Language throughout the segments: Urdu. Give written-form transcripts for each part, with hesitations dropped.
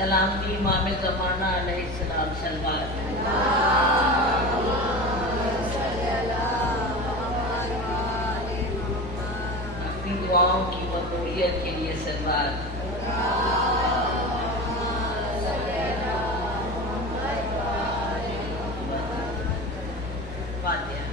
سلام دی امام زمانہ علیہ السلام سلوات۔ اپنی دعاؤں کی مقبولیت کے لیے سلوات۔ فاتحہ۔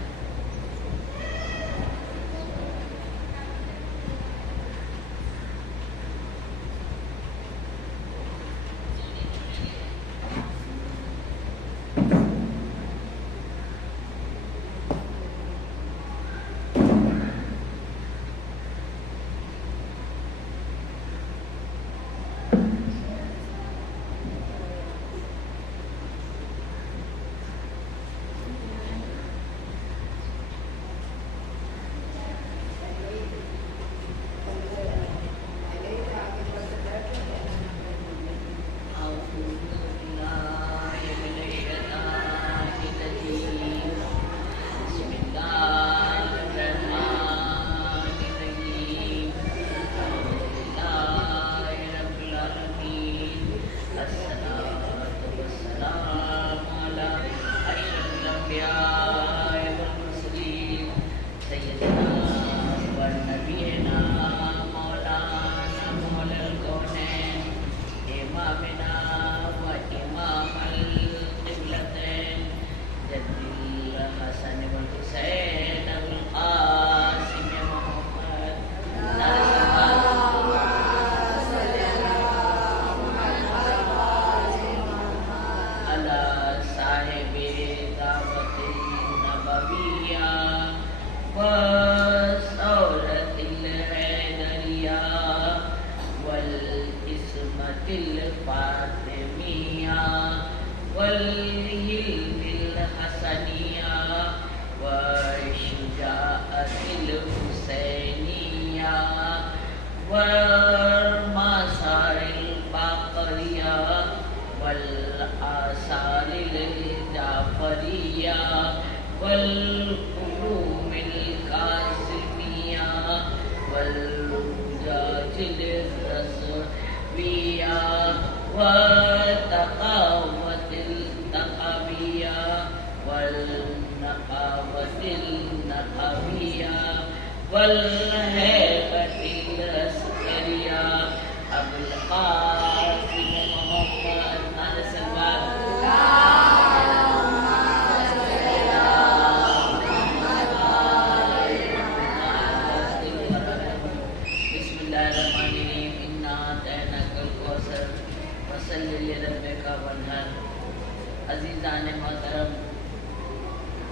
عزیزان محترم،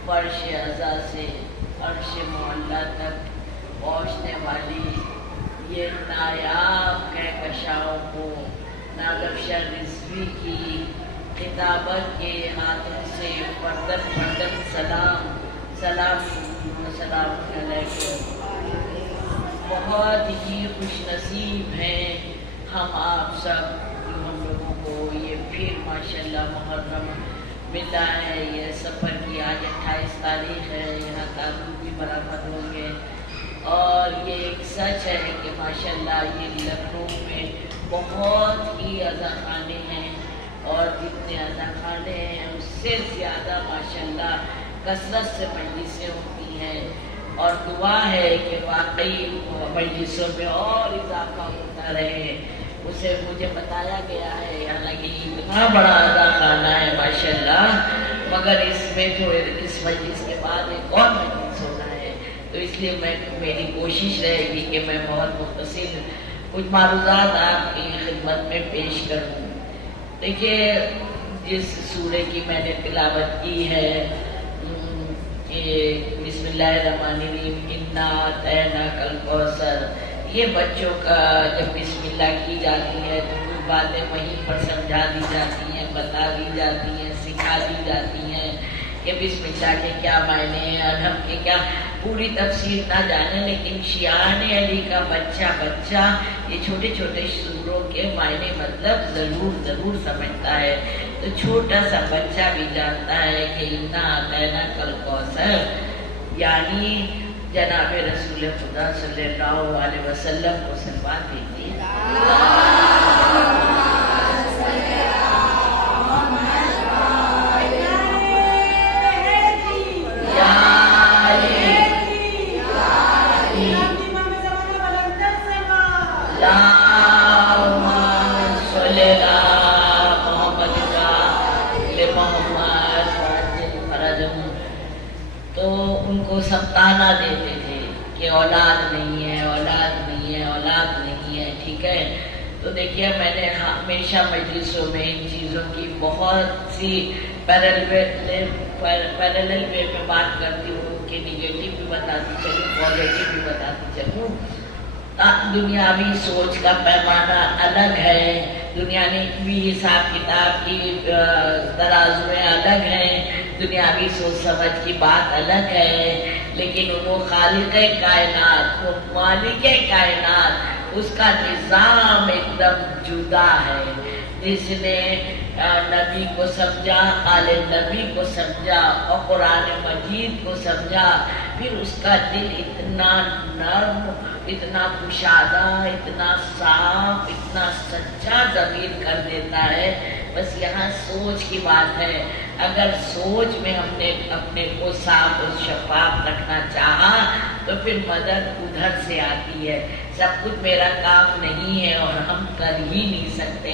فرش ازا سے عرش معلیٰ تک پہنچنے والی یہ نایاب کہکشاؤں کو ناگفشا رضوی کی خطابت کے ہاتھوں سے فردن فردن سلام علیکم۔ بہت ہی خوش نصیب ہیں ہم آپ سب جو ہم لوگوں کو یہ پھر ماشاءاللہ محرم ملا ہے۔ یہ سفر کی آج 28 تاریخ ہے، یہاں تعلق بھی برآمد ہوں گے، اور یہ ایک سچ ہے کہ ماشاءاللہ یہ لکھنؤ میں بہت ہی عزا خانے ہیں، اور جتنے عزا خانے ہیں اس سے زیادہ ماشاءاللہ کثرت سے مجلسیں ہوتی ہیں، اور دعا ہے کہ واقعی مجلسوں میں اور اضافہ ہوتا رہے۔ اسے مجھے بتایا گیا ہے، حالانکہ اتنا بڑا عزا خانہ ہے ماشاءاللہ، مگر اس میں جو اس مجلس کے بعد ایک اور مجلس ہونا ہے، تو اس لیے میری کوشش رہے گی کہ میں بہت مختصر کچھ معروضات آپ کی خدمت میں پیش کروں۔ دیکھیے، جس سورہ کی میں نے تلاوت کی ہے کہ بسم اللہ الرحمن الرحیم انا اعطیناک الکوثر، یہ بچوں کا جب بسم اللہ کی جاتی ہے تو کچھ باتیں وہیں پر سمجھا دی جاتی ہیں، بتا دی جاتی ہیں، سکھا دی جاتی ہیں کہ بسم اللہ کے کیا معنی ہیں، ادب کے کیا، پوری تفسیر نہ جانے، لیکن شیعان علی کا بچہ یہ چھوٹے چھوٹے سوروں کے معنی مطلب ضرور سمجھتا ہے۔ تو چھوٹا سا بچہ بھی جانتا ہے کہ انا اعطیناک الکوثر یعنی جناب رسول خدا صلی اللہ علیہ وسلم کو صلوات بھیجیے۔ ان کو سب تانا دیتے تھے کہ اولاد نہیں ہے، اولاد نہیں ہے، اولاد نہیں ہے، ٹھیک ہے۔ تو دیکھیے میں نے ہمیشہ مجلسوں میں ان چیزوں کی بہت سی پیرالل وے میں بات کرتی ہوں کہ نگیٹو بھی بتاتی چلوں، پازیٹو بھی بتاتی چلوں۔ دنیاوی سوچ کا پیمانہ الگ ہے، دنیاوی حساب کتاب کی ترازویں الگ ہیں، دنیاوی سوچ سمجھ کی بات الگ ہے، لیکن وہ خالق کائنات، وہ مالک کائنات، اس کا نظام ایک دم جدا ہے۔ جس نے نبی کو سمجھا، آل نبی کو سمجھا اور قرآن مجید کو سمجھا، پھر اس کا دل اتنا نرم، اتنا کشادہ، اتنا صاف، اتنا سچا ضمیر کر دیتا ہے۔ بس یہاں سوچ کی بات ہے، اگر سوچ میں ہم نے اپنے کو صاف اور شفاف رکھنا چاہا تو پھر مدد ادھر سے آتی ہے۔ سب کچھ میرا کام نہیں ہے اور ہم کر ہی نہیں سکتے۔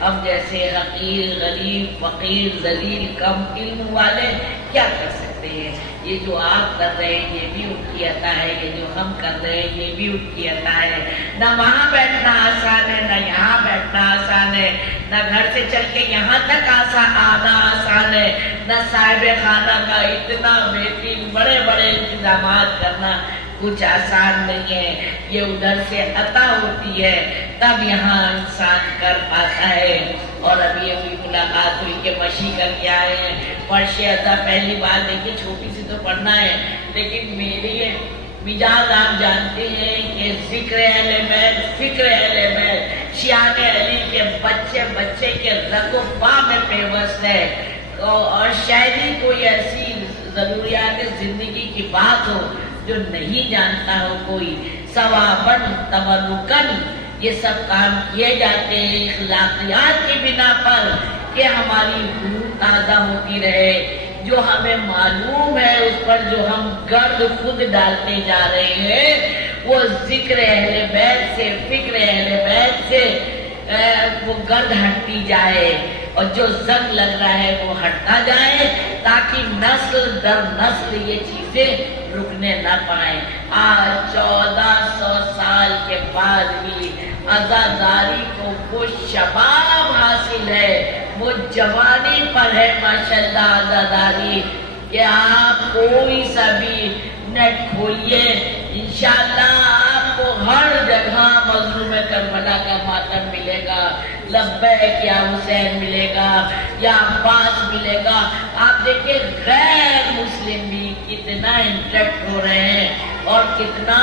ہم جیسے حقیر، غریب، فقیر، ذلیل، کم علم والے کیا کر سکتے ہیں؟ یہ جو آپ کر رہے ہیں یہ بھی ان کی عطا ہے، یہ جو ہم کر رہے ہیں یہ بھی ان کی عطا ہے۔ نہ وہاں بیٹھنا آسان ہے، نہ یہاں بیٹھنا آسان ہے، نہ گھر سے چل کے یہاں تک آنا آسان ہے، نہ صاحب خانہ کا اتنا بہترین بڑے بڑے انتظامات کرنا کچھ آسان نہیں ہے۔ یہ ادھر سے عطا ہوتی ہے تب یہاں انسان کر پاتا ہے۔ اور ابھی ملاقات ہوئی کہ مشی کر کے آئے ہیں، فرش عطا پہلی بار دیکھیے، چھوٹی سی تو پڑھنا ہے، لیکن میری مجاز آپ جانتے ہیں کہ ذکر اہل بیت، فکر اہل بیت، شیان علی کے بچے کے رگ و پا میں پیوست ہے۔ اور شاعری کوئی ایسی ضروریات زندگی کی بات ہو جو نہیں جانتا ہو کوئی، ثواباً تبرکاً یہ سب کام کیے جاتے ہیں اخلاقیات کی بنا پر کہ ہماری روح تازہ ہوتی رہے۔ جو ہمیں معلوم ہے اس پر جو ہم گرد خود ڈالتے جا رہے ہیں وہ ذکر اہل بیت سے، فکر اہل بیت سے وہ گرد ہٹتی جائے، اور جو زنگ لگ رہا ہے وہ ہٹتا جائے، تاکہ نسل در نسل یہ چیزیں رکنے نہ پائیں۔ آج 1400 سال کے بعد بھی عزاداری کو وہ شباب حاصل ہے، وہ جوانی پر ہے ماشاءاللہ عزاداری، کہ آپ کوئی سا بھی نیٹ کھولیے انشاءاللہ آپ کو ہر جگہ مظلوم کربلا کا ماتم ملے گا، لبیک یا حسین ملے گا یا عباس ملے گا۔ آپ دیکھیں غیر مسلم بھی کتنا انٹریکٹ ہو رہے ہیں اور کتنا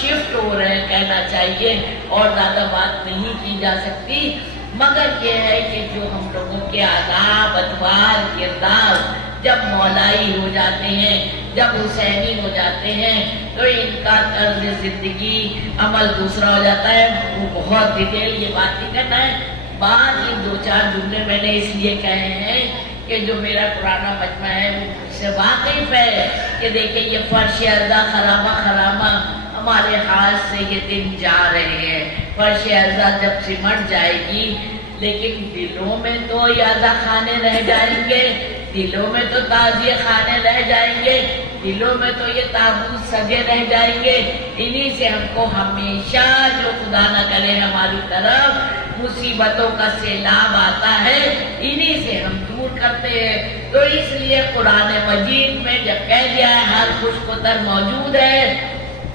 شفٹ ہو رہے ہیں کہنا چاہیے، اور زیادہ بات نہیں کی جا سکتی، مگر یہ ہے کہ جو ہم لوگوں کے آداب، اطوار، کردار جب مولائی ہو جاتے ہیں، جب حسینی ہو جاتے ہیں تو ان کا طرز زندگی، عمل دوسرا ہو جاتا ہے۔ وہ بہت ڈیٹیل یہ بات نہیں کرنا ہے، بعد یہ 2-4 جملے میں نے اس لیے کہے ہیں کہ جو میرا پرانا مجمع ہے وہ اس سے واقف ہے کہ دیکھیں یہ فرش ارضا خرامہ خرامہ ہمارے ہاتھ سے یہ دن جا رہے ہیں۔ فرش ارضا جب سمٹ جائے گی لیکن دلوں میں تو یادہ خانے رہ جائیں گے، دلوں میں تو تعزیہ خانے رہ جائیں گے، دلوں میں تو یہ تابوت سجے رہ جائیں گے۔ انہی سے ہم کو ہمیشہ جو خدا نہ کرے ہماری طرف مصیبتوں کا سیلاب آتا ہے، انہی سے ہم دور کرتے ہیں۔ تو اس لیے قرآن مجید میں جب کہہ دیا ہے ہر خوش قدر موجود ہے،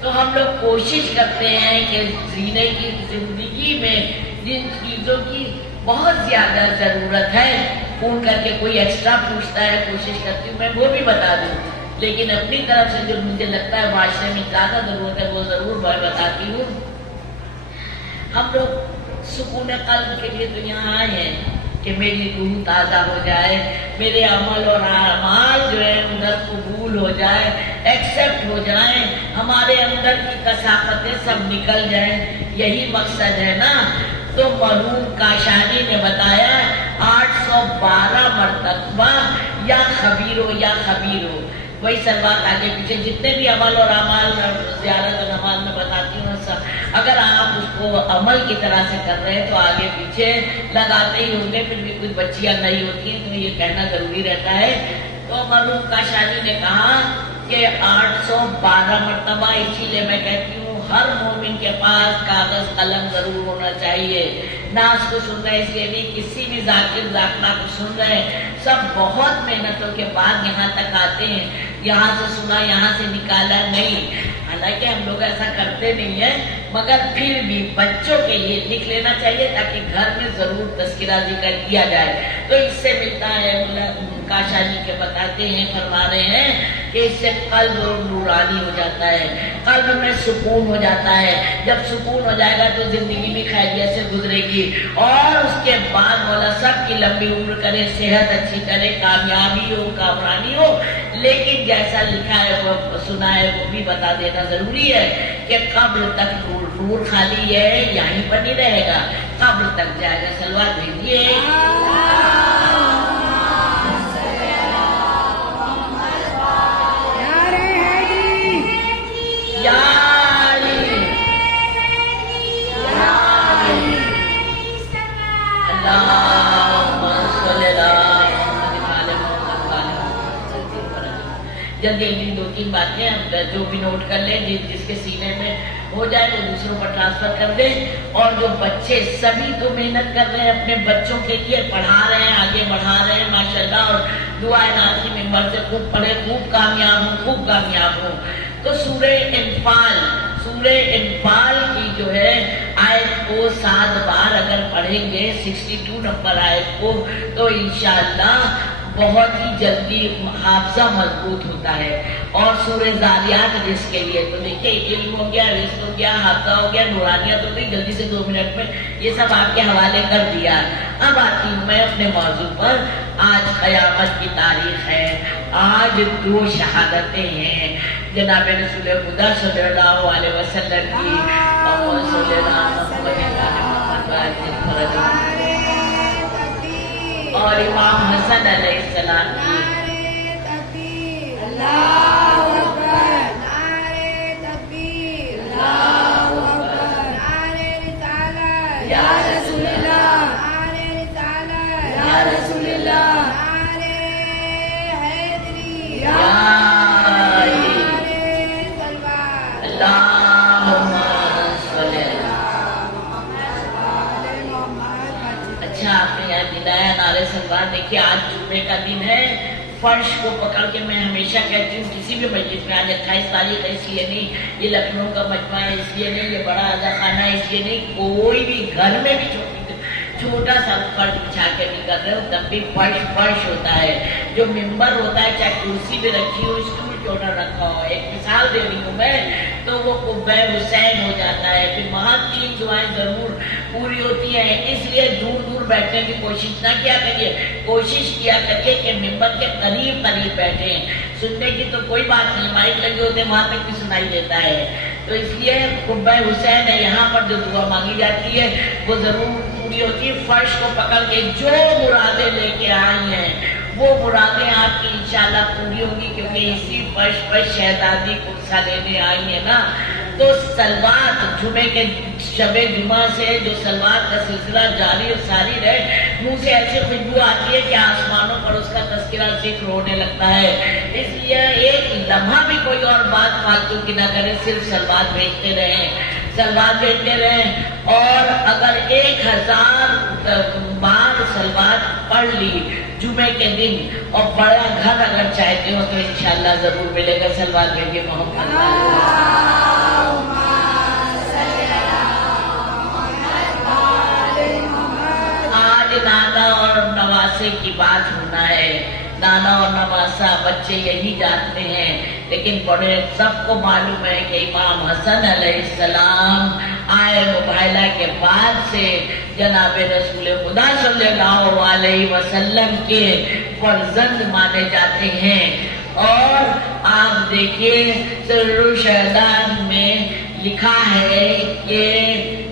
تو ہم لوگ کوشش کرتے ہیں کہ جینے کی زندگی میں جن چیزوں کی بہت زیادہ ضرورت ہے، فون کر کے کوئی ایکسٹرا پوچھتا ہے، کوشش کرتی ہوں میں وہ بھی بتا دوں، لیکن اپنی طرف سے جو مجھے لگتا ہے معاشرے میں زیادہ ضرورت ہے وہ ضرور میں بتاتی ہوں۔ ہم لوگ سکون قلب کے لیے تو یہاں آئے ہیں کہ میری روح تازہ ہو جائے، میرے عمل اور اعمال جو ہے ادھر قبول ہو جائے، ایکسیپٹ ہو جائیں، ہمارے اندر کی کثافتیں سب نکل جائیں، یہی مقصد ہے نا۔ تو مرحوم کاشانی نے بتایا 812 مرتبہ یا خبیر ہو، وہی سلوات آگے پیچھے جتنے بھی عمل اور اعمال زیارت و نماز میں بتاتی ہوں سب، اگر آپ اس کو عمل کی طرح سے کر رہے ہیں تو آگے پیچھے لگاتے ہی ہوں گے، پھر بھی کچھ بچیاں نہیں ہوتی ہیں تو یہ کہنا ضروری رہتا ہے۔ تو مرحوم کاشانی نے کہا کہ 812 مرتبہ، اسی لیے میں کہتی ہوں ہر مومن کے پاس کاغذ قلم ضرور ہونا چاہیے. ناز کو سن رہے اس لیے نہیں، کسی بھی ذاکر ذاکرہ کو سن رہے، سب بہت محنتوں کے بعد یہاں تک آتے ہیں. یہاں سے سنا، یہاں سے نکالا نہیں. حالانکہ ہم لوگ ایسا کرتے نہیں ہیں، مگر پھر بھی بچوں کے لیے لکھ لینا چاہیے تاکہ گھر میں ضرور تذکرہ ذکر کیا جائے. تو اس سے ملتا ہے، کاشا جی کے بتاتے ہیں، فرما رہے ہیں کہ اس سے قلب نورانی ہو جاتا ہے، قلب میں سکون ہو جاتا ہے. جب سکون ہو جائے گا تو زندگی بھی خیریت سے گزرے گی. اور اس کے بعد مولا سب کی لمبی عمر کرے، صحت اچھی کرے، کامیابی ہو، کامرانی ہو. لیکن جیسا لکھا ہے وہ سنا ہے وہ بھی بتا دینا ضروری ہے کہ قبر تک نور خالی ہے، یہیں پر نہیں رہے گا، قبر تک جائے گا. صلوات بھیجیے. جلدی جلدی 2-3 باتیں ہم جو بھی نوٹ کر لیں، جس کے سینے میں ہو جائے تو دوسروں پر ٹرانسفر کر دیں. اور جو بچے سبھی تو محنت کر رہے ہیں اپنے بچوں کے لیے، پڑھا رہے ہیں، آگے بڑھا رہے ہیں ماشاءاللہ، اور دعائیں نازی ممبر سے خوب پڑھے، خوب کامیاب ہوں، خوب کامیاب ہوں. تو سورہ انفال کی جو ہے آیت کو 7 بار اگر پڑھیں گے، 62 نمبر آیت کو، تو انشاءاللہ بہت ہی جلدی حافظہ مضبوط ہوتا ہے. اور سورہ ذاریات رزق کے لیے، تو دیکھیں علم ہو گیا، رزق ہو گیا، حافظہ ہو گیا، نورانیت ہو گئی. جلدی سے 2 منٹ میں یہ سب آپ کے حوالے کر دیا. اب آتی ہوں میں اپنے موضوع پر. آج قیامت کی تاریخ ہے، آج 2 شہادتیں ہیں جناب رسول خدا صلی اللہ علیہ وسلم کی، اور امام حسن علیہ السلام کی. دیکھیے آج جمعے کا دن ہے. فرش کو پکڑ کے میں ہمیشہ کہتی ہوں کسی بھی مجلس میں، آج 28 تاریخ ہے اس لیے نہیں، یہ لکھنؤ کا مجمع ہے اس لیے نہیں، یہ بڑا اعلیٰ خانہ ہے اس لیے نہیں، کوئی بھی گھر میں بھی چھوٹا سا فرش بچھا کے بھی کر رہے ہو تب بھی فرش ہوتا ہے. جو ممبر ہوتا ہے، چاہے کرسی بھی رکھی ہو، اسٹول کیوں نہ رکھا ہو، ایک مثال دے رہی ہوں میں، تو وہ قبہ حسین ہو جاتا ہے. پھر وہاں 3 دعائیں ضرور پوری ہوتی ہیں. اس لیے دور دور بیٹھنے کی کوشش نہ کیا کریے، کوشش کیا کریے کہ ممبر کے قریب قریب بیٹھیں. سننے کی تو کوئی بات نہیں، مائک لگے ہوتے وہاں تک بھی سنائی دیتا ہے. تو اس لیے قبہ حسین ہے، یہاں پر جو دعا مانگی جاتی ہے وہ ضرور پوری ہوتی ہے. فرش کو پکڑ کے جو مرادیں لے کے آئی ہیں وہ مرادیں آپ کی انشاءاللہ پوری ہوگی، کیونکہ اسی فرش پر شہزادی قدسہ لینے آئی ہے نا. تو سلوات جمعے کے شب جمعہ سے جو سلوات کا سلسلہ جاری اور ساری رہے، منہ سے ایسی خوشبو آتی ہے کہ آسمانوں پر اس کا تذکرہ ذکر ہونے لگتا ہے. اس لیے ایک لمحہ بھی کوئی اور بات فالتو کی نہ کرے، صرف سلوات بھیجتے رہیں، سلوات بھیجتے رہیں. اور اگر 1000 بار سلوات پڑھ لی جمعے کے دن اور بڑا گھر اگر چاہتے ہو تو انشاءاللہ ضرور ملے گا. سلوات بھیجیے محمد. آج نانا اور نواسے کی بات ہونا ہے. نانا اور نواسا بچے یہی جانتے ہیں، لیکن بڑے سب کو معلوم ہے کہ امام حسن علیہ السلام آئے مباہلہ کے بعد سے جناب رسول خدا صلی اللہ علیہ وسلم کے فرزند مانے جاتے ہیں. اور آپ دیکھیے سر الشہدان میں لکھا ہے کہ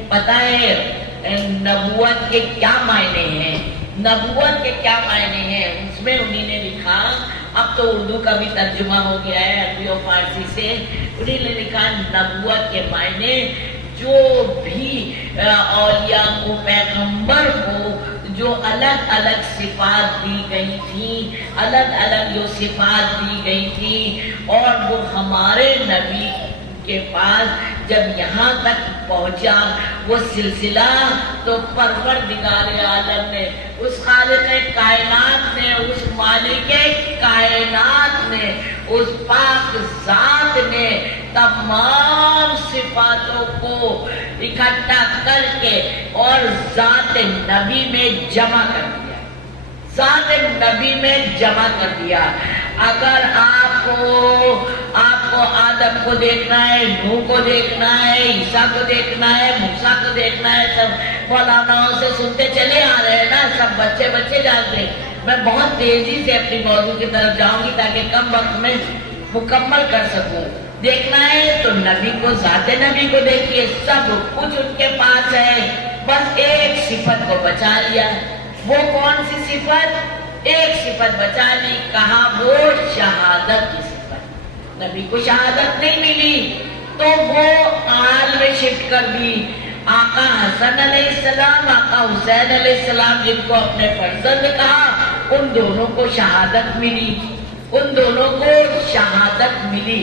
پتہ ہے نبوت کے کیا معنی ہیں، نبوت کے کیا معنی ہیں. اس میں انہوں نے لکھا، اب تو اردو کا بھی ترجمہ ہو گیا ہے عربی اور فارسی سے، انہوں نے لکھا نبوت کے معنی جو بھی اولیاء کو، پیغمبر کو جو الگ الگ صفات دی گئی تھی، الگ الگ جو صفات دی گئی تھی، اور وہ ہمارے نبی کے پاس جب یہاں تک پہنچا وہ سلسلہ، تو پروردگار عالم نے، اس خالق کائنات نے، اس مالک کائنات نے، اس پاک ذات نے تمام صفاتوں کو اکٹھا کر کے اور ذات نبی میں جمع کر دیا، ذات نبی میں جمع کر دیا۔ اگر آپ کو آدم کو دیکھنا ہے، نوح کو دیکھنا ہے، عیسیٰ کو دیکھنا ہے، موسیٰ کو دیکھنا ہے، سب مولاناؤں سے سنتے چلے آ رہے ہیں نا، سب بچے جانتے ہیں۔ میں بہت تیزی سے اپنی موضوع کی طرف جاؤں گی تاکہ کم وقت میں مکمل کر سکوں۔ دیکھنا ہے تو نبی کو، ذات نبی کو دیکھیے، سب کچھ ان کے پاس ہے، بس ایک صفت کو بچا لیا۔ وہ کون سی صفت؟ ایک صفت بچا لی، کہا وہ شہادت کی صفت۔ نبی کو شہادت نہیں ملی تو وہ آل میں شفٹ کر دی۔ آقا حسن علیہ السلام، آقا حسین علیہ السلام، جن کو اپنے فرزند کہا، ان دونوں کو شہادت ملی، ان دونوں کو شہادت ملی۔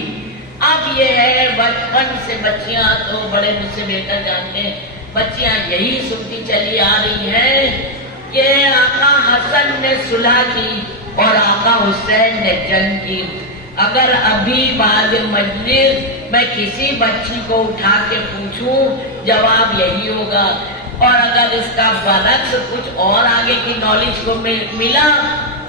اب یہ ہے بچپن سے بچیاں تو بڑے مجھ سے بہتر جانتے ہیں، بچیاں یہی سنتی چلی آ رہی ہیں کہ آقا حسن نے صلح کی اور آقا حسین نے جنگ کی۔ اگر ابھی بعد مجلس میں کسی بچی کو اٹھا کے پوچھوں، جواب یہی ہوگا، اور اگر اس کا برعکس کچھ اور آگے کی نالج کو ملا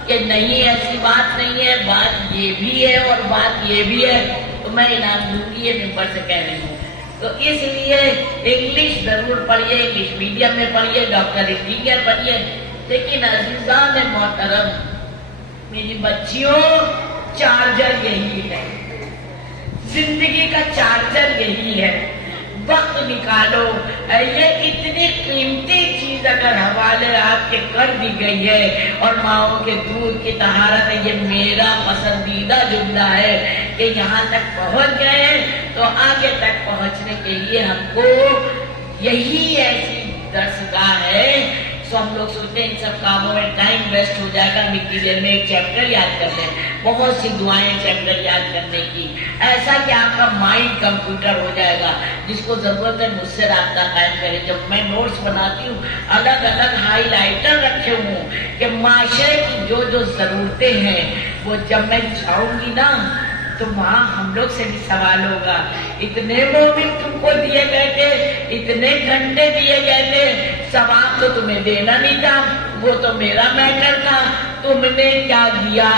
کہ نہیں ایسی بات نہیں ہے، بات یہ بھی ہے اور بات یہ بھی ہے، تو میں انعام دوں گی، یہ ممبر سے کہہ رہی ہوں۔ تو اس لیے انگلش ضرور پڑھیے، انگلش میڈیم میں پڑھیے، ڈاکٹر انجینئر پڑھیے، لیکن عزیزان محترم، میری بچیوں، چارجر یہی ہے، زندگی کا چارجر یہی ہے۔ وقت نکالو، یہ اتنی قیمتی چیز اگر حوالے آپ کے کر دی گئی ہے، اور ماؤں کے دودھ کی طہارت ہے، یہ میرا پسندیدہ جملہ ہے کہ یہاں تک پہنچ گئے ہیں تو آگے تک پہنچنے کے لیے ہم کو یہی ایسی درسگاہ ہے۔ سو ہم لوگ سوچتے ہیں ان سب کاموں میں ٹائم ویسٹ ہو جائے گا، مٹی دیر میں ایک چیپٹر یاد کر لیں، بہت سی دعائیں چیپٹر یاد کرنے کی، ایسا کہ آپ کا مائنڈ کمپیوٹر ہو جائے گا۔ جس کو ضرورت ہے مجھ سے رابطہ قائم کرے۔ جب میں نوٹس بناتی ہوں الگ الگ ہائی لائٹر رکھے ہوں کہ معاشرے کی جو جو ضرورتیں ہیں وہ جب میں جاؤں گی نا تو وہاں ہم لوگ سے بھی سوال ہوگا، اتنے مومن تم کو دیے گئے تھے، اتنے گھنٹے دیے گئے تھے، ثواب تو تمہیں دینا نہیں تھا، وہ تو میرا میٹر تھا، تم نے کیا دیا؟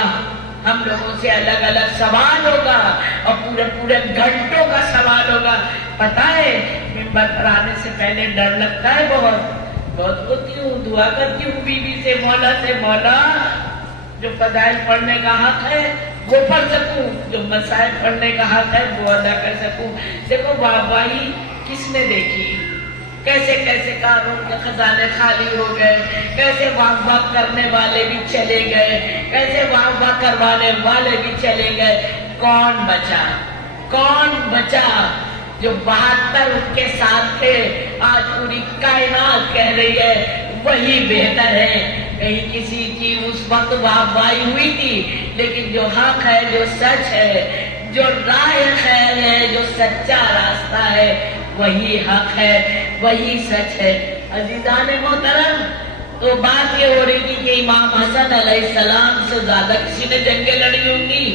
ہم لوگوں سے الگ الگ سوال ہوگا، اور پورے پورے گھنٹوں کا سوال ہوگا۔ پتہ ہے ممبر پر آنے سے پہلے ڈر لگتا ہے، بہت ہوتی ہوں، دعا کرتی ہوں بیوی سے، مولا سے، مولا جو فضائل پڑھنے کا حق ہے وہ پڑھ سکوں، جو مسائل پڑھنے کا حق ہے وہ ادا کر سکوں۔ دیکھو واہی کس نے دیکھی، کیسے کیسے کاروں کے خزانے خالی ہو گئے، کیسے واہ کرنے والے بھی چلے گئے، کیسے واہ کروانے والے بھی چلے گئے۔ کون بچا؟ کون بچا؟ جو 72 ان کے ساتھ تھے، آج پوری کائنات کہہ رہی ہے وہی بہتر ہے۔ کہیں کسی کی اس وقت واہی ہوئی تھی، لیکن جو حق ہے، جو سچ ہے، جو راہ خیر ہے، جو سچا راستہ ہے، وہی حق ہے، وہی سچ ہے۔ عزیزان محترم، تو بات یہ ہو رہی تھی کہ امام حسن علیہ السلام سے زیادہ کسی نے جنگیں لڑی ہوں گی۔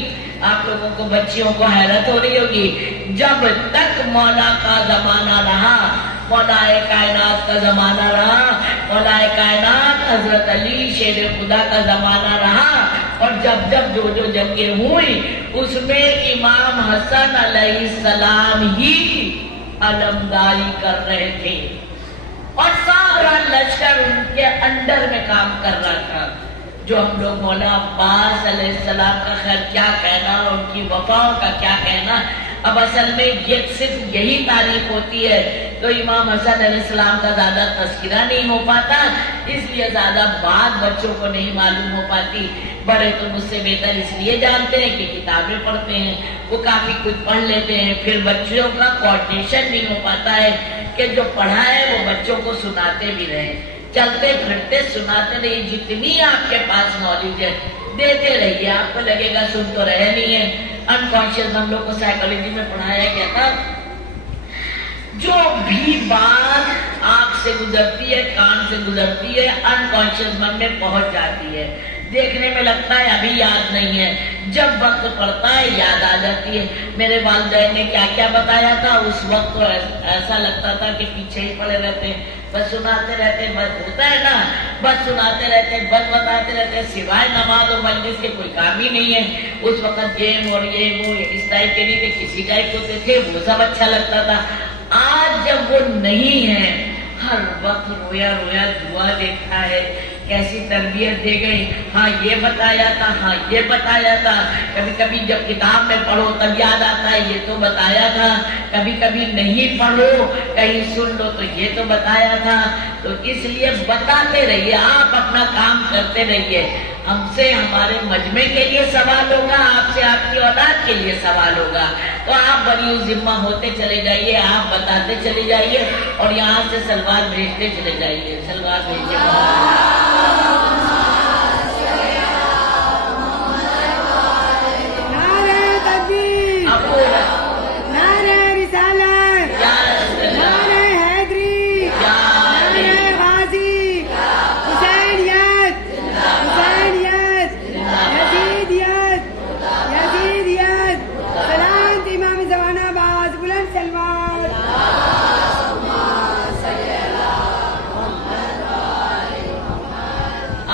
آپ لوگوں کو، بچیوں کو حیرت ہو رہی ہوگی، جب تک مولا کا زمانہ رہا، مولا کائنات کا زمانہ رہا، مولا کائنات حضرت علی شیر خدا کا زمانہ رہا، اور جب جب جو جو جنگیں ہوئی اس میں امام حسن علیہ السلام ہی علمداری کر رہے تھے، اور سارا لشکر ان کے انڈر میں کام کر رہا تھا۔ جو ہم لوگ مولا عباس علیہ السلام کا خیر کیا کہنا، ان کی وفاؤں کا کیا کہنا، اب اصل میں یہ صرف یہی تعریف ہوتی ہے تو امام حسن علیہ السلام کا زیادہ تذکرہ نہیں ہو پاتا، اس لیے زیادہ بات بچوں کو نہیں معلوم ہو پاتی۔ بڑے تو مجھ سے بہتر اس لیے جانتے ہیں کہ کتابیں پڑھتے ہیں، وہ کافی کچھ پڑھ لیتے ہیں، پھر بچوں کا کوارڈینیشن نہیں ہو پاتا ہے کہ جو پڑھا ہے وہ بچوں کو سناتے بھی رہیں۔ چلتے پھرتے سناتے رہیے، جتنی آپ کے پاس نالج ہے دیتے رہیے، آپ کو لگے گا سن تو رہے نہیں ہے۔ انکانشیس ہم لوگ کو سائیکالوجی میں پڑھایا گیا تھا، جو بھی بات آنکھ سے گزرتی ہے، کان سے گزرتی ہے، انکانشیس من میں پہنچ جاتی ہے، دیکھنے میں لگتا ہے ابھی یاد نہیں ہے، جب وقت پڑتا ہے یاد آ جاتی ہے۔ میرے والدین نے کیا کیا بتایا تھا اس وقت، تو ایسا لگتا تھا کہ پیچھے ہی پڑے رہتے ہیں، بس سناتے رہتے، بس ہوتا ہے نا، بس سناتے رہتے، بس بتاتے رہتے، سوائے نماز و مجلس کے کوئی کام ہی نہیں ہے۔ اس وقت گیم اور یہ وہ اس ٹائپ کے نہیں تھے، کسی ٹائپ ہوتے تھے، وہ سب اچھا لگتا تھا۔ آج جب وہ نہیں ہے، ہر وقت رویا رویا دعا دیکھا ہے، کیسی تربیت دے گئی، ہاں یہ بتایا تھا، ہاں یہ بتایا تھا، کبھی کبھی جب کتاب میں پڑھو تب یاد آتا ہے یہ تو بتایا تھا، کبھی کبھی نہیں پڑھو کہیں سن لو تو یہ تو بتایا تھا۔ تو اس لیے بتاتے رہیے، آپ اپنا کام کرتے رہیے۔ ہم سے ہمارے مجمع کے لیے سوال ہوگا، آپ سے آپ کی اولاد کے لیے سوال ہوگا، تو آپ بری ذمہ ہوتے چلے جائیے، آپ بتاتے چلے جائیے، اور یہاں سے سلوار بھیجتے چلے جائیے، سلوار بھیجیے۔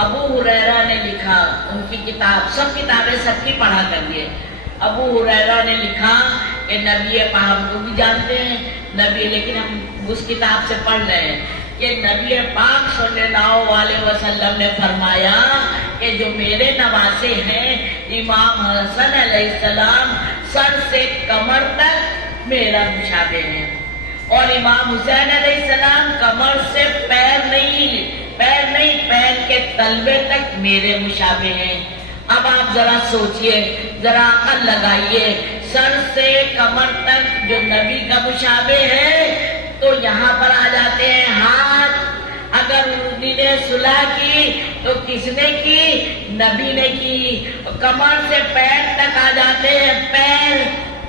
ابو ہریرہ نے لکھا، ان کی کتاب، سب کتابیں سب کی پڑھا کریے۔ ابو ہریرہ نے لکھا کہ نبی پاک، ہم کو بھی جانتے ہیں نبی، لیکن ہم اس کتاب سے پڑھ رہے ہیں کہ نبی پاک صلی اللہ علیہ وسلم نے فرمایا کہ جو میرے نواسے ہیں، امام حسن علیہ السلام سر سے کمر تک میرا مشابہ ہیں، اور امام حسین علیہ السلام کمر سے پیر کے تلوے تک میرے مشابہ ہیں۔ اب آپ ذرا سوچئے، ذرا عقل لگائیے، سر سے کمر تک جو نبی کا مشابہ ہے، تو یہاں پر آ جاتے ہیں ہاتھ۔ اگر انہی نے صلح کی تو کس نے کی؟ نبی نے کی۔ کمر سے پیر تک آ جاتے ہیں پیر،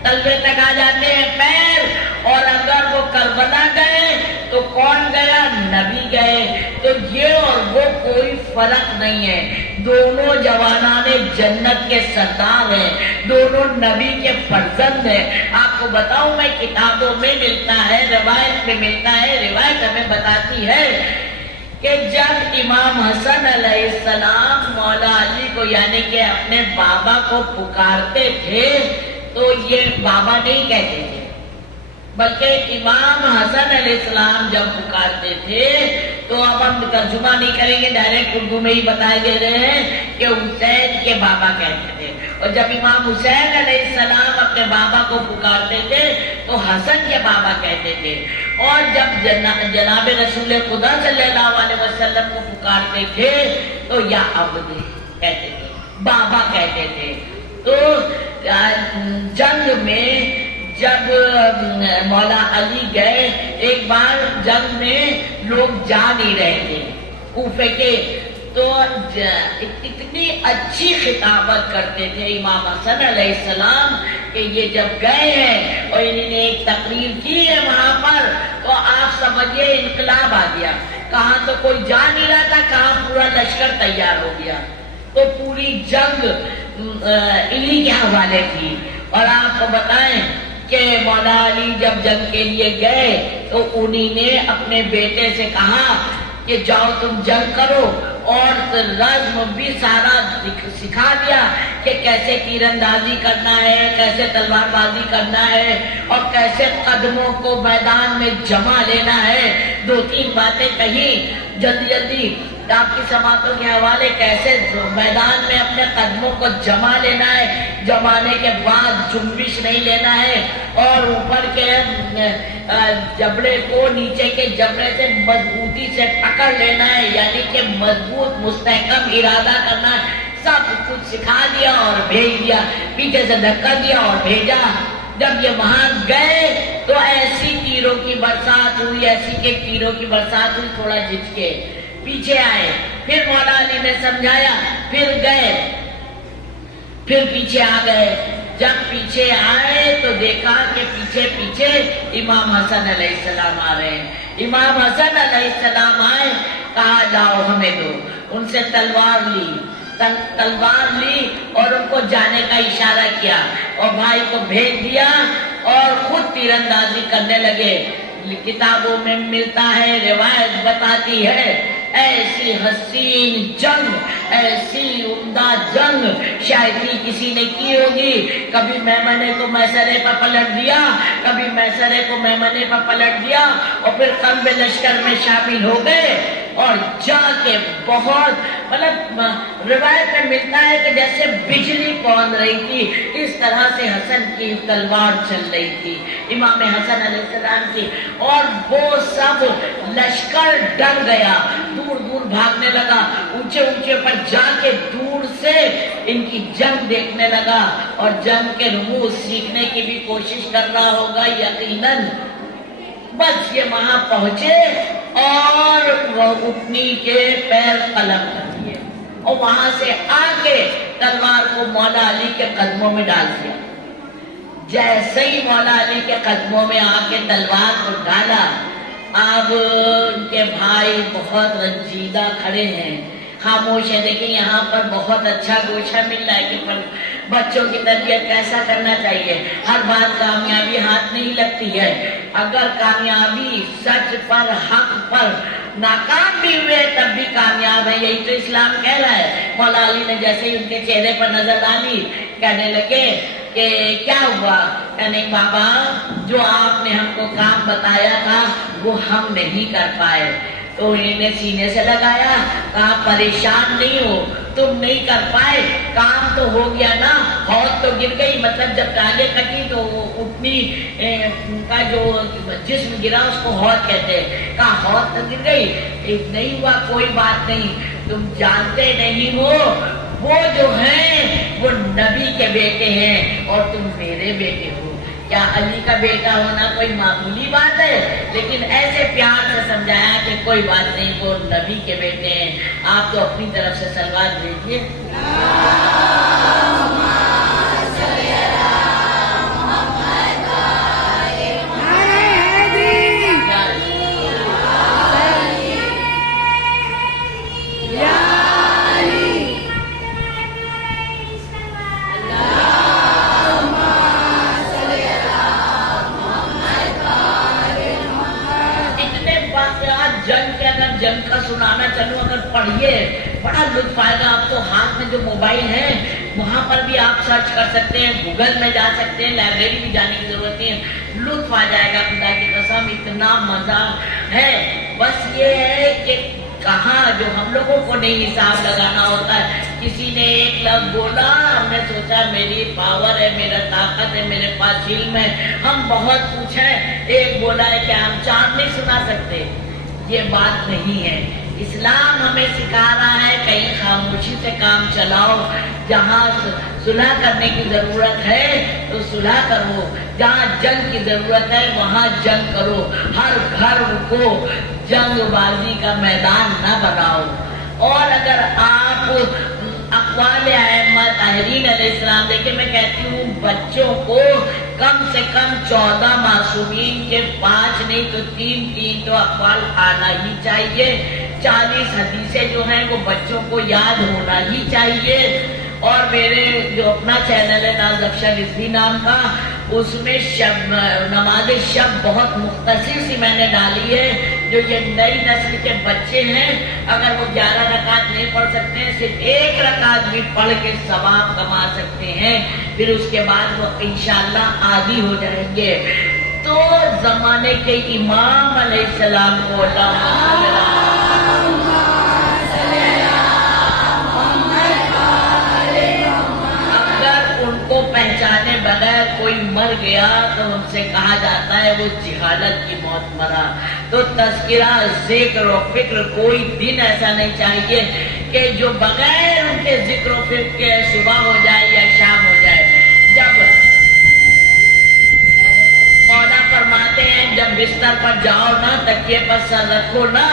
تلوے تک آ جاتے ہیں پیر، اور اگر وہ کربلا گئے تو کون گیا؟ نبی گئے۔ تو یہ اور وہ کوئی فرق نہیں ہے، دونوں جوانان جنت کے سردار ہیں، دونوں نبی کے فرزند ہیں۔ آپ کو بتاؤں میں، کتابوں میں ملتا ہے، روایت میں ملتا ہے، روایت ہمیں بتاتی ہے کہ جب امام حسن علیہ السلام مولا علی کو یعنی کہ اپنے بابا کو پکارتے تھے تو یہ بابا نہیں کہتے تھے، بلکہ امام حسن علیہ السلام جب پکارتے تھے تو اب ہم ترجمہ نہیں کریں گے، ڈائریکٹ اردو میں ہی بتائے دے رہے ہیں کہ حسین کے بابا کہتے تھے، اور جب امام حسین علیہ السلام اپنے بابا کو پکارتے تھے تو حسن کے بابا کہتے تھے، اور جب جناب رسول خدا صلی اللہ علیہ وسلم کو پکارتے تھے تو یا عبد کہتے تھے، بابا کہتے تھے۔ تو جنگ میں جب مولا علی گئے، ایک بار جنگ میں لوگ جا نہیں رہے تھے کوفے کے، تو اتنی اچھی خطابت کرتے تھے امام حسن علیہ السلام کہ یہ جب گئے ہیں اور انہوں نے ایک تقریر کی ہے وہاں پر، تو آپ سمجھئے انقلاب آ گیا، کہاں تو کوئی جا نہیں رہا تھا، کہاں پورا لشکر تیار ہو گیا، تو پوری جنگ انہی کے حوالے تھی۔ اور آپ کو بتائیں کہ مولا علی جب جنگ کے لیے گئے تو انہی نے اپنے بیٹے سے کہا کہ جاؤ تم جنگ کرو، اور رزم بھی سارا سکھا دیا کہ کیسے تیر اندازی کرنا ہے، کیسے تلوار بازی کرنا ہے، اور کیسے قدموں کو میدان میں جمع لینا ہے۔ دو تین باتیں کہیں جلدی جلدی آپ کی سماعتوں کے حوالے، کیسے میدان میں اپنے قدموں کو جمع لینا ہے، جمانے کے بعد جنبش نہیں لینا ہے، اور اوپر کے جبڑے کو نیچے کے جبڑے سے مضبوطی سے پکڑ لینا ہے، یعنی کہ مضبوط مستحکم ارادہ کرنا ہے۔ سب کچھ سکھا دیا اور بھیج دیا، پیچھے سے دھکا دیا اور بھیجا۔ جب یہ وہاں گئے تو ایسی تیروں کی برسات ہوئی، ایسی کہ تیروں کی برسات ہوئی، تھوڑا جھجکے، پیچھے آئے، پھر مولا علی نے سمجھایا، پھر گئے، پھر پیچھے آ گئے۔ جب پیچھے آئے تو دیکھا کہ پیچھے پیچھے امام حسن علیہ السلام آ رہے ہیں۔ امام حسن علیہ السلام آئے، کہا جاؤ ہمیں دو، ان سے تلوار لی اور ان کو جانے کا اشارہ کیا اور بھائی کو بھیج دیا اور خود تیر اندازی کرنے لگے۔ کتابوں میں ملتا ہے، روایت بتاتی ہے، ایسی حسین جنگ، ایسی عمدہ جنگ شاید ہی کسی نے کی ہوگی۔ کبھی میمنے کو میسرے پر پلٹ دیا، کبھی میسرے کو میمنے پر پلٹ دیا اور پھر قلب لشکر میں شامل ہو گئے اور جا کے بہت روایت میں ملتا ہے کہ جیسے بجلی کون رہی تھی، اس طرح سے حسن کی تلوار چل رہی تھی، امام حسن علیہ السلام کی، اور وہ سب لشکر ڈر گیا، دور دور بھاگنے لگا، اونچے اونچے پر جا کے دور سے ان کی جنگ دیکھنے لگا اور جنگ کے رموز سیکھنے کی بھی کوشش کر رہا ہوگا یقیناً۔ بس یہ وہاں پہنچے اور وہ اٹھنی کے پیر قلم کر دیے اور وہاں سے آ کے تلوار کو مولا علی کے قدموں میں ڈال دیا۔ جیسے ہی مولا علی کے قدموں میں آ کے تلوار کو ڈالا، اب ان کے بھائی بہت رنجیدہ کھڑے ہیں، خاموش ہے۔ دیکھیں یہاں پر بہت اچھا گوشہ مل رہا ہے کہ بچوں کی تربیت کیسا کرنا چاہیے۔ ہر بات کامیابی ہاتھ نہیں لگتی ہے، اگر کامیابی سچ پر، حق پر ناکام بھی ہوئے تب بھی کامیاب ہے، یہی تو اسلام کہہ رہا ہے۔ مولا علی نے جیسے ہی ان کے چہرے پر نظر ڈالی، کہنے لگے کہ کیا ہوا؟ کہنے بابا جو آپ نے ہم کو کام بتایا تھا وہ ہم نہیں کر پائے۔ تو انہیں سینے سے لگایا، کہا پریشان نہیں ہو، تم نہیں کر پائے، کام تو ہو گیا نا، ہوت تو گر گئی، مطلب جب ٹانگیں کٹی تو اٹھنی کا جو جسم گرا اس کو ہوت کہتے ہیں، کہا ہوت تو گر گئی، نہیں ہوا کوئی بات نہیں، تم جانتے نہیں ہو وہ جو ہیں وہ نبی کے بیٹے ہیں اور تم میرے بیٹے ہو۔ کیا علی کا بیٹا ہونا کوئی معمولی بات ہے؟ لیکن ایسے پیار سے سمجھایا کہ کوئی بات نہیں، وہ نبی کے بیٹے ہیں، آپ تو اپنی طرف سے سلوات بھیجیے۔ جنگ کا سنانا چلوں اگر پڑھیے بڑا لطف آئے گا۔ آپ کو ہاتھ میں جو موبائل ہے وہاں پر بھی آپ سرچ کر سکتے ہیں، گوگل میں جا سکتے ہیں، لائبریری بھی جانے کی ضرورت نہیں ہے، لطف آ جائے گا، خدا کی قسم اتنا مزہ ہے۔ بس یہ ہے کہ کہاں جو ہم لوگوں کو نہیں حساب لگانا ہوتا ہے، کسی نے ایک لفظ بولا، ہم نے سوچا میری پاور ہے، میرا طاقت ہے، میرے پاس علم ہے، ہم بہت کچھ ہے، ایک بولا ہے کہ ہم چار نہیں سنا سکتے، یہ بات نہیں ہے۔ اسلام ہمیں سکھا رہا ہے کہیں خاموشی سے کام چلاؤ، جہاں صلح کرنے کی ضرورت ہے تو صلح کرو، جہاں جنگ کی ضرورت ہے وہاں جنگ کرو، ہر گھر کو جنگ بازی کا میدان نہ بناؤ۔ اور اگر آپ اقوال ائمہ طاہرین علیہ السلام دیکھیں، میں کہتی ہوں بچوں کو کم سے کم 14 معصومین کے 5 نہیں تو 3 تو اقوال آنا ہی چاہیے، 40 حدیثیں جو ہیں وہ بچوں کو یاد ہونا ہی چاہیے۔ اور میرے جو اپنا چینل ہے ناز افشاں رضوی نام کا، اس میں نماز شب بہت مختصر سی میں نے ڈالی ہے، جو یہ نئی نسل کے بچے ہیں اگر وہ 11 رکعت نہیں پڑھ سکتے ہیں، صرف 1 رکعت بھی پڑھ کے ثواب کما سکتے ہیں، پھر اس کے بعد وہ انشاءاللہ عادی ہو جائیں گے۔ تو زمانے کے امام علیہ السلام کو پہچانے بغیر کوئی مر گیا تو ان سے کہا جاتا ہے وہ جہالت کی موت مرا۔ تو تذکرہ، ذکر و فکر کوئی دن ایسا نہیں چاہیے کہ جو بغیر ان کے ذکر و فکر کے صبح ہو جائے یا شام ہو جائے۔ جب مولا فرماتے ہیں جب بستر پر جاؤ نا، تکیے پر سر رکھو نا،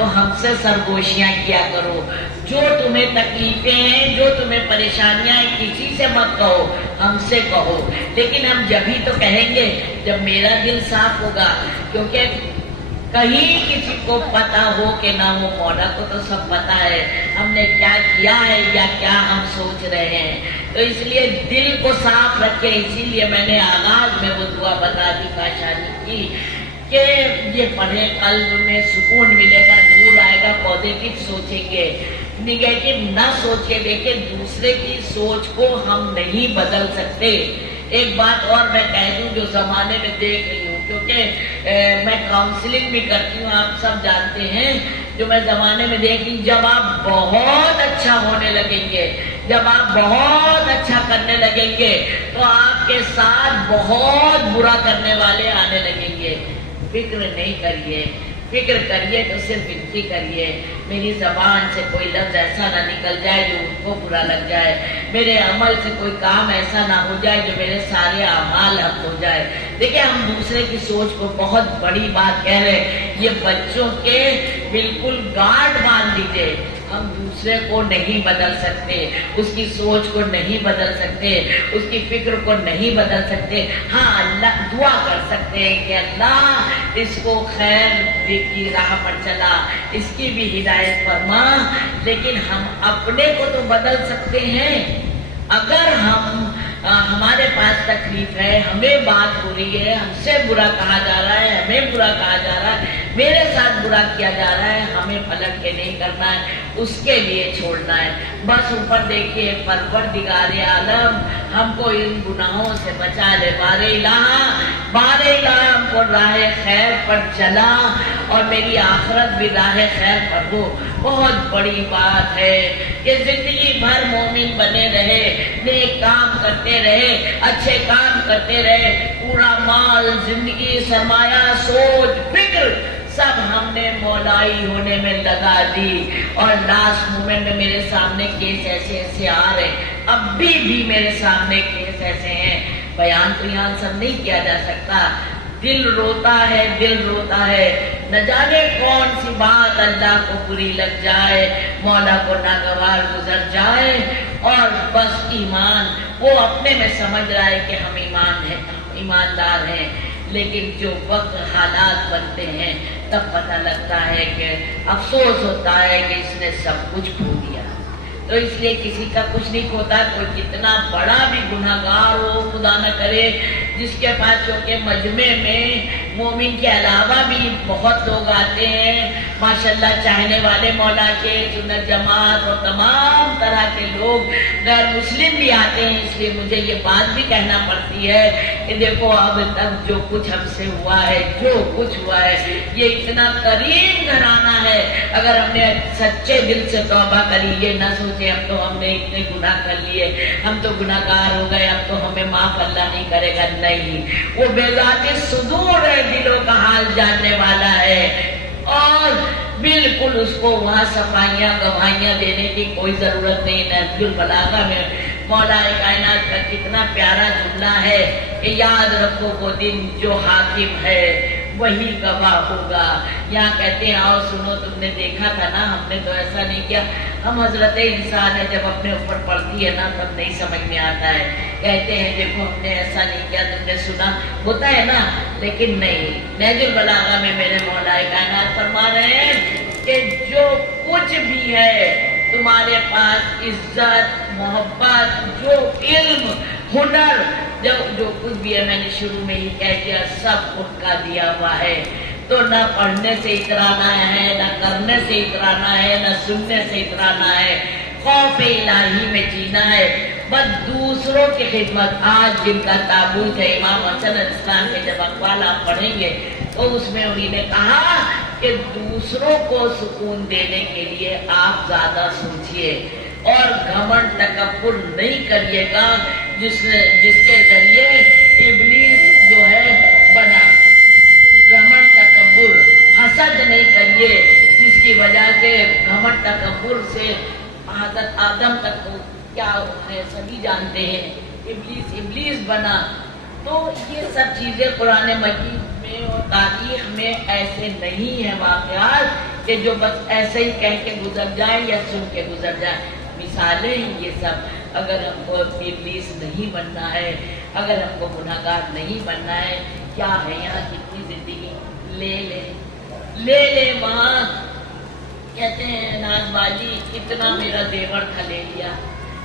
تو ہم سے سرگوشیاں کیا کرو، جو تمہیں تکلیفیں ہیں، جو تمہیں پریشانیاں ہیں، کسی سے مت کہو، ہم سے کہو۔ لیکن ہم جبھی تو کہیں گے جب میرا دل صاف ہوگا، کیونکہ کہیں کسی کو پتا ہو کہ نہ ہو، مولا کو تو سب پتا ہے ہم نے کیا کیا ہے یا کیا ہم سوچ رہے ہیں۔ تو اس لیے دل کو صاف رکھے، اسی لیے میں نے آغاز میں وہ دعا بتا دی کاشانی کی کہ یہ پڑھے، قلب میں سکون ملے گا، نور آئے گا، پازیٹو سوچیں گے، نگیٹو نہ سوچے۔ دیکھیں دوسرے کی سوچ کو ہم نہیں بدل سکتے۔ ایک بات اور میں کہہ دوں جو زمانے میں دیکھ رہی ہوں، کیونکہ میں کاؤنسلنگ بھی کرتی ہوں، آپ سب جانتے ہیں، جو میں زمانے میں دیکھ رہی ہوں، جب آپ بہت اچھا ہونے لگیں گے، جب آپ بہت اچھا کرنے لگیں گے تو آپ کے ساتھ بہت برا کرنے والے آنے لگیں گے۔ فکر نہیں کریے، فکر کریے تو صرف ونتی کریے، میری زبان سے کوئی لفظ ایسا نہ نکل جائے جو ان کو برا لگ جائے، میرے عمل سے کوئی کام ایسا نہ ہو جائے جو میرے سارے اعمال حق ہو جائے۔ دیکھیں ہم دوسرے کی سوچ کو بہت بڑی بات کہہ رہے ہیں، یہ بچوں کے بالکل گارڈ باندھ دیجئے۔ ہم دوسرے کو نہیں بدل سکتے، اس کی سوچ کو نہیں بدل سکتے، اس کی فکر کو نہیں بدل سکتے۔ ہاں اللہ دعا کر سکتے ہیں کہ اللہ اس کو خیر کی راہ پر چلا، اس کی بھی ہدایت فرما، لیکن ہم اپنے کو تو بدل سکتے ہیں۔ اگر ہمارے پاس تکلیف ہے، ہمیں بات ہو رہی ہے، ہم سے برا کہا جا رہا ہے، ہمیں برا کہا جا رہا ہے، میرے ساتھ برا کیا جا رہا ہے، ہمیں پلٹ کے نہیں کرنا ہے، اس کے لیے چھوڑنا ہے۔ بس اوپر دیکھیے پروردگار عالم ہم کو ان گناہوں سے بچا لے، بار الہ ہم کو راہ خیر پر چلا اور میری آخرت بھی راہ خیر پر ہو۔ بہت بڑی بات ہے کہ زندگی بھر مومن بنے رہے، نیک کام کرتے رہے، اچھے کام کرتے رہے، پورا مال، زندگی، سرمایہ، سوچ، فکر سب ہم نے مولائی ہونے میں لگا دی، اور لاسٹ مومنٹ میں میرے سامنے کیس ایسے آ رہے، اب بھی میرے سامنے کیس ایسے ہیں، بیان تو یہاں سب نہیں کیا جا سکتا۔ دل روتا ہے، دل روتا ہے، نہ جانے کون سی بات اللہ کو بری لگ جائے، مولا کو ناگوار گزر جائے، اور بس ایمان وہ اپنے میں سمجھ رہا ہے کہ ہم ایماندار ہیں، لیکن جو وقت حالات بنتے ہیں تب پتہ لگتا ہے کہ افسوس ہوتا ہے کہ اس نے سب کچھ کھو دیا۔ تو اس لیے کسی کا کچھ نہیں کھوتا، کوئی کتنا بڑا بھی گناہگار ہو، خدا نہ کرے، جس کے پاس چونکہ مجمع میں مومن کے علاوہ بھی بہت لوگ آتے ہیں، ماشاءاللہ چاہنے والے مولا کے، سنت جماعت اور تمام طرح کے لوگ، غیر مسلم بھی آتے ہیں، اس لیے مجھے یہ بات بھی کہنا پڑتی ہے کہ دیکھو اب تک جو کچھ ہم سے ہوا ہے، جو کچھ ہوا ہے، یہ اتنا کریم گھرانہ ہے، اگر ہم نے سچے دل سے توبہ کری، یہ نہ سوچے اب تو ہم نے اتنے گناہ کر لیے، ہم تو گناہ گار ہو گئے، اب تو ہمیں معاف اللہ نہیں کرے گا، نہیں، وہ بذات صدور ہے، دلوں کا حال جاننے والا ہے، اور بالکل اس کو وہاں صفائیاں گواہیاں دینے کی کوئی ضرورت نہیں۔ نہج البلاغہ میں مولا کائنات کا کتنا پیارا جملہ ہے کہ یاد رکھو وہ دن جو حاکم ہے وہی گواہ ہوگا۔ یہاں کہتے ہیں آؤ سنو، تم نے دیکھا تھا نا، ہم نے تو ایسا نہیں کیا۔ ہم حضرت انسان ہے، جب اپنے اوپر پڑتی ہے نا تب نہیں سمجھ میں آتا ہے، کہتے ہیں دیکھو ہم نے ایسا نہیں کیا، تم نے سنا، ہوتا ہے نا، لیکن نہیں۔ نہج البلاغہ میں میرے مولا کائنات فرما رہے ہیں کہ جو کچھ بھی ہے تمہارے پاس، عزت، محبت، جو علم، ہنر، جو کچھ بھی ہے، میں نے شروع میں ہی کہہ دیا، سب ان کا دیا ہوا ہے۔ تو نہ پڑھنے سے اترانا ہے، نہ کرنے سے اترانا ہے، نہ سننے سے اترانا ہے، خوف الہی میں جینا ہے، بس دوسروں کی خدمت۔ آج جن کا تابوت ہے امام حسن علیہ السلام کے جب اقوال آپ پڑھیں گے تو اس میں انہوں نے کہا کہ دوسروں کو سکون دینے کے لیے آپ زیادہ سوچئے اور گھمنڈ تکبر نہیں کریے گا، جس کے ذریعے ابلیس جو ہے بنا۔ گھمنڈ تکبر، حسد نہیں کریے، جس کی وجہ سے گھمنڈ تکبر سے حضرت آدم تک کیا ہے سبھی جانتے ہیں، ابلیس بنا۔ تو یہ سب چیزیں قرآن مجید میں اور تاریخ میں ایسے نہیں ہیں واقعات کہ کہ جو بس ایسے ہی کہہ کے گزر جائے یا سن کے گزر جائے. مثالیں ہیں یہ سب. اگر ہم کو ابلیس نہیں بننا ہے، اگر ہم کو گناہگار نہیں بننا ہے، کیا ہے یہاں کتنی زندگی لے لے ماں. کہتے ہیں ناز باجی اتنا میرا دیور تھا لے لیا،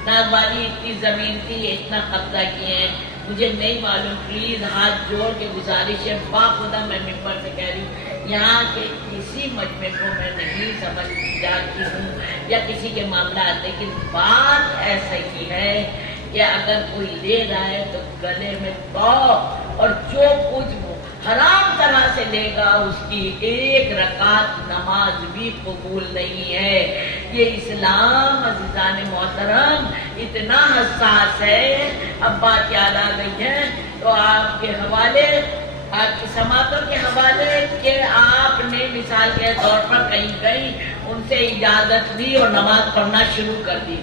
ناز باجی اتنی زمین تھی اتنا قبضہ کیے ہیں، مجھے نہیں معلوم، پلیز ہاتھ جوڑ کے گزارش ہے باخدا میں ممبر سے کہہ رہی ہوں، یہاں کے کسی مجمع کو میں نہیں سمجھ جاتی ہوں یا کسی کے معاملات، لیکن بات ایسا ہی ہے کہ اگر کوئی لے رہا ہے تو گلے میں پاؤ، اور جو کچھ وہ حرام طرح سے لے گا اس کی ایک رکعت نماز بھی قبول نہیں ہے. یہ اسلام عزیزان محترم اتنا حساس ہے. اب بات یاد آ گئی ہے تو آپ کے حوالے، آپ کی سماعتوں کے حوالے کہ آپ نے مثال کے طور پر کہیں ان سے اجازت لی اور نماز پڑھنا شروع کر دی.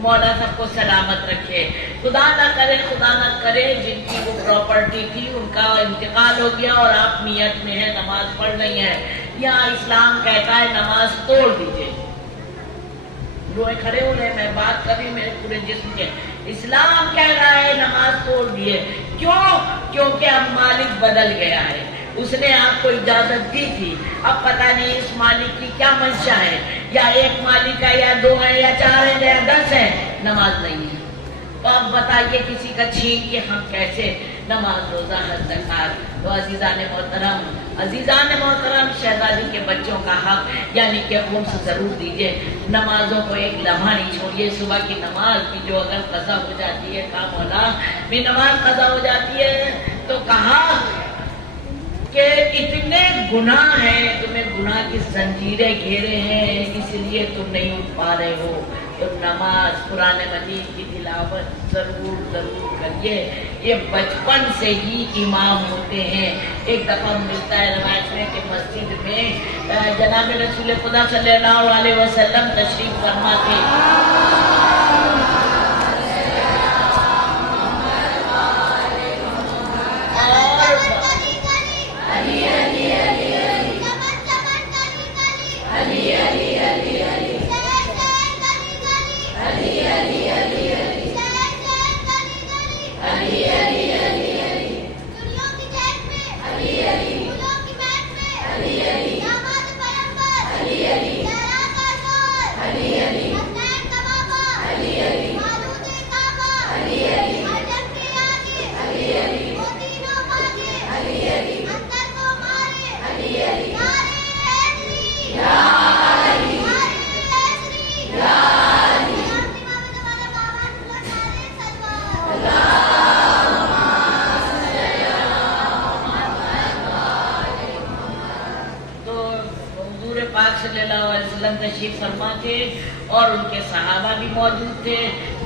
مولا سب کو سلامت رکھے. خدا نہ کرے جن کی وہ پراپرٹی تھی ان کا انتقال ہو گیا اور آپ نیت میں ہیں نماز پڑھ رہی ہیں. یہاں اسلام کہتا ہے نماز توڑ دیجئے. روئے کھڑے ہو رہے، میں بات کر رہی میرے پورے جسم کے. اسلام کہہ رہا ہے نماز توڑ دیے. کیوں؟ کیونکہ اب مالک بدل گیا ہے. اس نے آپ کو اجازت دی تھی، اب پتہ نہیں اس مالک کی کیا منشا ہے، یا ایک مالک ہے یا دو ہے یا چار ہے یا 10 ہے، نماز نہیں ہے. تو اب بتائیے کسی کا چھین کے ہم کیسے نماز روزہ حج زکات. تو عزیزان محترم شہزادی کے بچوں کا حق یعنی کہ خمس ضرور دیجیے. نمازوں کو ایک لمحہ نہیں چھوڑیے. صبح کی نماز بھی جو اگر قضا ہو جاتی ہے، کہا مولا بھی نماز قضا ہو جاتی ہے تو کہا کہ اتنے گناہ ہیں، تمہیں گناہ کی زنجیریں گھیرے ہیں، اس لیے تم نہیں اٹھ پا رہے ہو. تو نماز قرآن مجید کی تلاوت ضرور کریے. یہ بچپن سے ہی امام ہوتے ہیں. ایک دفعہ ملتا ہے روایت میں کہ مسجد میں جناب رسول خدا صلی اللہ علیہ وسلم تشریف فرما تھے. تشریف فرما تھے اور ان کے صحابہ بھی موجود تھے.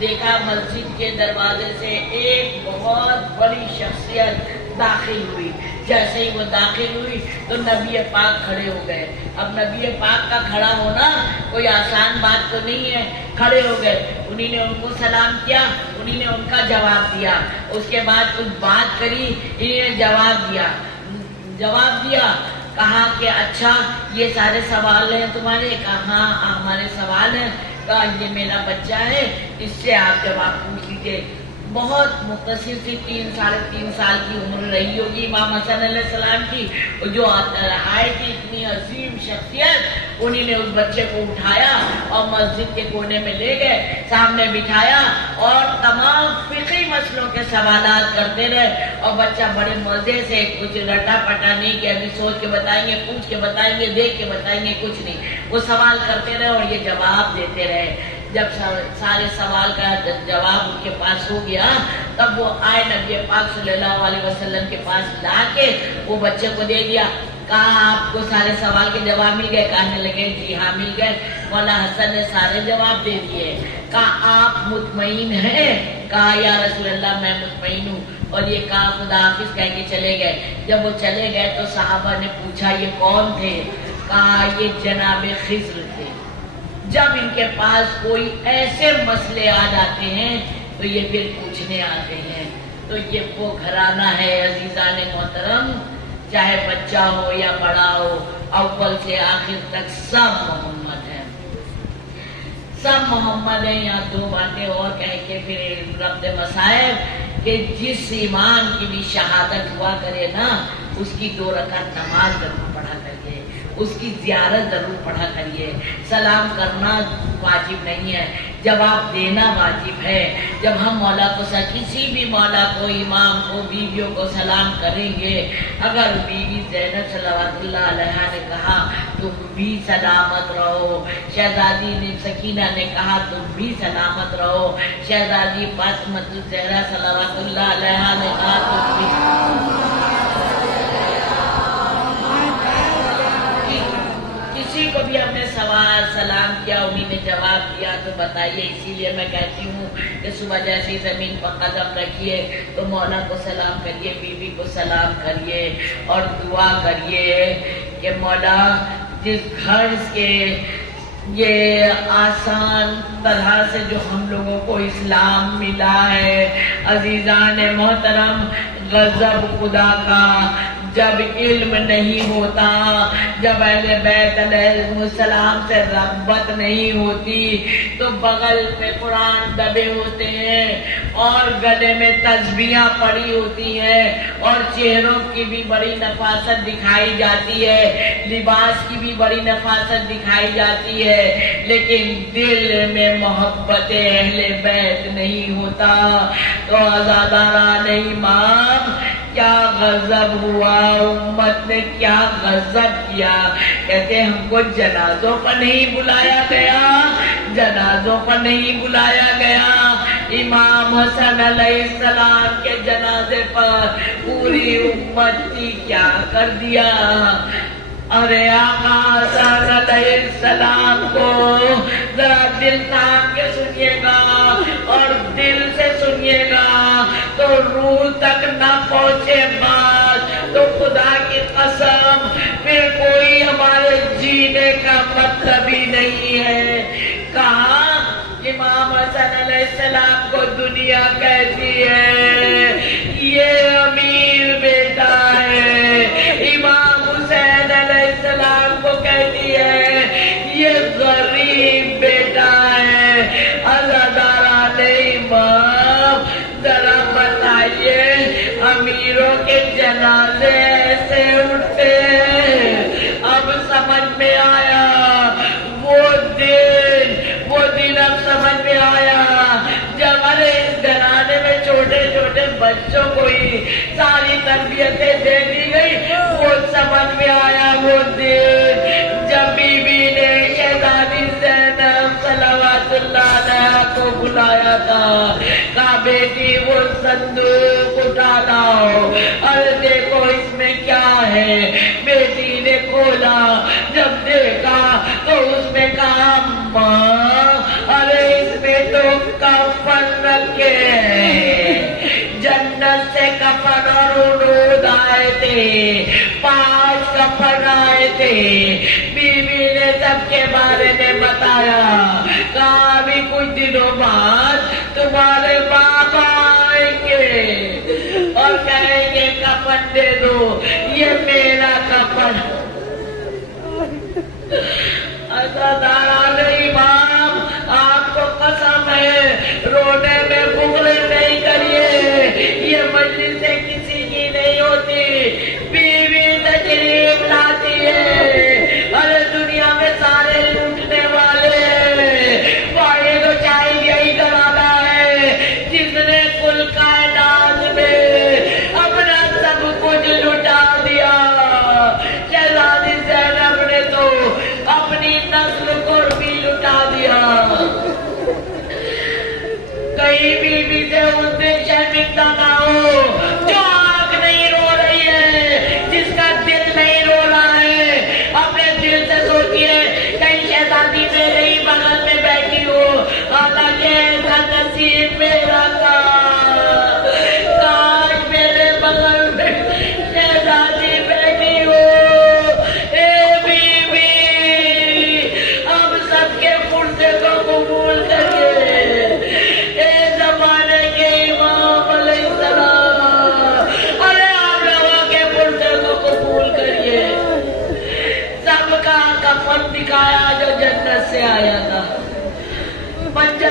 دیکھا مسجد کے دروازے سے ایک بہت بڑی شخصیت داخل ہوئی. جیسے ہی وہ داخل ہوئی تو نبی پاک کھڑے ہو گئے. اب نبی پاک کا کھڑا ہونا کوئی آسان بات تو نہیں ہے. کھڑے ہو گئے، انہی نے ان کو سلام کیا، انہی نے ان کا جواب دیا. اس کے بعد کچھ بات کری، انہی نے جواب دیا. کہا کہ اچھا یہ سارے سوال ہیں تمہارے؟ کہا ہاں ہمارے سوال ہیں. کہا یہ میرا بچہ ہے، اس سے آپ جواب پوچھ لیجیے. بہت مختصر سی 3 سال کی عمر رہی ہوگی امام حسن علیہ السلام کی. جو آئی تھی اتنی عظیم شخصیت، انہی نے اس بچے کو اٹھایا اور مسجد کے کونے میں لے گئے، سامنے بٹھایا اور تمام فقہی مسئلوں کے سوالات کرتے رہے. اور بچہ بڑے مزے سے، کچھ رٹا پٹا نہیں کہ ابھی سوچ کے بتائیں گے، پوچھ کے بتائیں گے، دیکھ کے بتائیں گے، کچھ نہیں. وہ سوال کرتے رہے اور یہ جواب دیتے رہے. جب سارے سوال کا جواب ان کے پاس ہو گیا تب وہ آئے نبی پاک صلی اللہ علیہ وسلم کے پاس لا کے وہ بچے کو دے دیا. کہا آپ کو سارے سوال کے جواب مل گئے؟ کہنے لگے جی ہاں مل گئے. مولا حسن نے سارے جواب دے دیے. کہا آپ مطمئن ہیں؟ کہا یا رسول اللہ میں مطمئن ہوں. اور یہ کہا خدا حافظ کہہ کے چلے گئے. جب وہ چلے گئے تو صحابہ نے پوچھا یہ کون تھے؟ کہا یہ جناب خضر تھے. جب ان کے پاس کوئی ایسے مسئلے آ جاتے ہیں تو یہ پھر پوچھنے آتے ہیں. تو یہ وہ گھرانہ ہے عزیزان محترم چاہے بچہ ہو یا بڑا ہو، اول سے آخر تک سب محمد ہیں، سب محمد ہیں۔ یہاں دو باتیں اور کہہ کے پھر ربط مصائب کہ جس ایمان کی بھی شہادت ہوا کرے نا، اس کی 2 رکعت نماز ضرور پڑھا کریے، اس کی زیارت ضرور پڑھا کریے۔ سلام کرنا واجب نہیں ہے، جواب دینا واجب ہے۔ جب ہم مولا کو کسی بھی مولا کو، امام کو، بیویوں کو سلام کریں گے، اگر بیوی زینب صلوات اللہ علیہا نے کہا تم بھی سلامت رہو، شہزادی نے سکینہ نے کہا تم بھی سلامت رہو، شہزادی فاطمہ الزہرا صلوات اللہ علیہا نے کہا تم بھی، کسی کو بھی ہم نے سوال سلام کیا انہی نے جواب دیا تو بتائیے۔ اسی لیے میں کہتی ہوں کہ صبح جیسی زمین پر قدم رکھیے تو مولا کو سلام کریے، بیوی کو سلام کریے اور دعا کریے کہ مولا جس گھر کے یہ آسان طرح سے جو ہم لوگوں کو اسلام ملا ہے، عزیزان محترم، غضب خدا کا جب علم نہیں ہوتا، جب اہل بیت علیہ السلام سے رغبت نہیں ہوتی تو بغل میں قرآن دبے ہوتے ہیں اور گلے میں تسبیحاں پڑی ہوتی ہیں اور چہروں کی بھی بڑی نفاست دکھائی جاتی ہے، لباس کی بھی بڑی نفاست دکھائی جاتی ہے، لیکن دل میں محبت اہل بیت نہیں ہوتا تو عزاداران امام کیا غضب ہوا، امت نے کیا غضب کیا۔ کہتے ہم کو جنازوں پر نہیں بلایا گیا، جنازوں پر نہیں بلایا گیا، امام حسن علیہ السلام کے جنازے پر پوری امت کی کیا کر دیا۔ ارے آقا حسن علیہ السلام کو ذرا دل تھام کے سنیے گا اور دل سے سنیے گا تو روح تک نہ پہنچے بات تو خدا کی قسم پھر کوئی ہمارے جینے کا مطلب ہی نہیں ہے۔ کہا امام حسن علیہ السلام کو دنیا کہتی ہے یہ امیر بیٹا ہے، امام حسین علیہ السلام کو کہتی ہے یہ غریب بیٹا ہے۔ عزاداران امام ذرا بتائیے امیروں کے جنازے ایسے اٹھتے ہیں؟ اب سمجھ میں آیا وہ دن اب سمجھ میں آیا جب اس گھرانے میں چھوٹے چھوٹے بچوں کو ہی ساری تربیتیں دے دی گئی، وہ سمجھ میں آیا وہ دن جب بی بی نے شہزادی زینب صلوات اللہ علیہا کو بلایا تھا، کہا بیٹی وہ صندوق اٹھا لاؤ اور دیکھو اس میں کیا ہے۔ بیٹی نے کھولا، جب دیکھا تو اس میں کہا ماں ارے اس میں تو کفن رکھے ہیں، جنت سے کفن اور عروج آئے تھے، 5 کفن آئے تھے۔ بیوی نے سب کے بارے میں بتایا، کہا ابھی کچھ دنوں بعد تمہارے باپ آئیں گے اور کہیں گے کفن دے دو، یہ میرا کفن۔ عزاداران امام آپ کو قسم ہے رونے میں بغل نہیں کریے، یہ مجلس کسی کی نہیں ہوتی، بیوی تشریف لاتی ہے، ارے دنیا میں سارے لوٹنے والے واحد و شاہد یہی گھرانہ ہے جس نے کل کائنات میں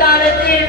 3.5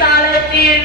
3.5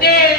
3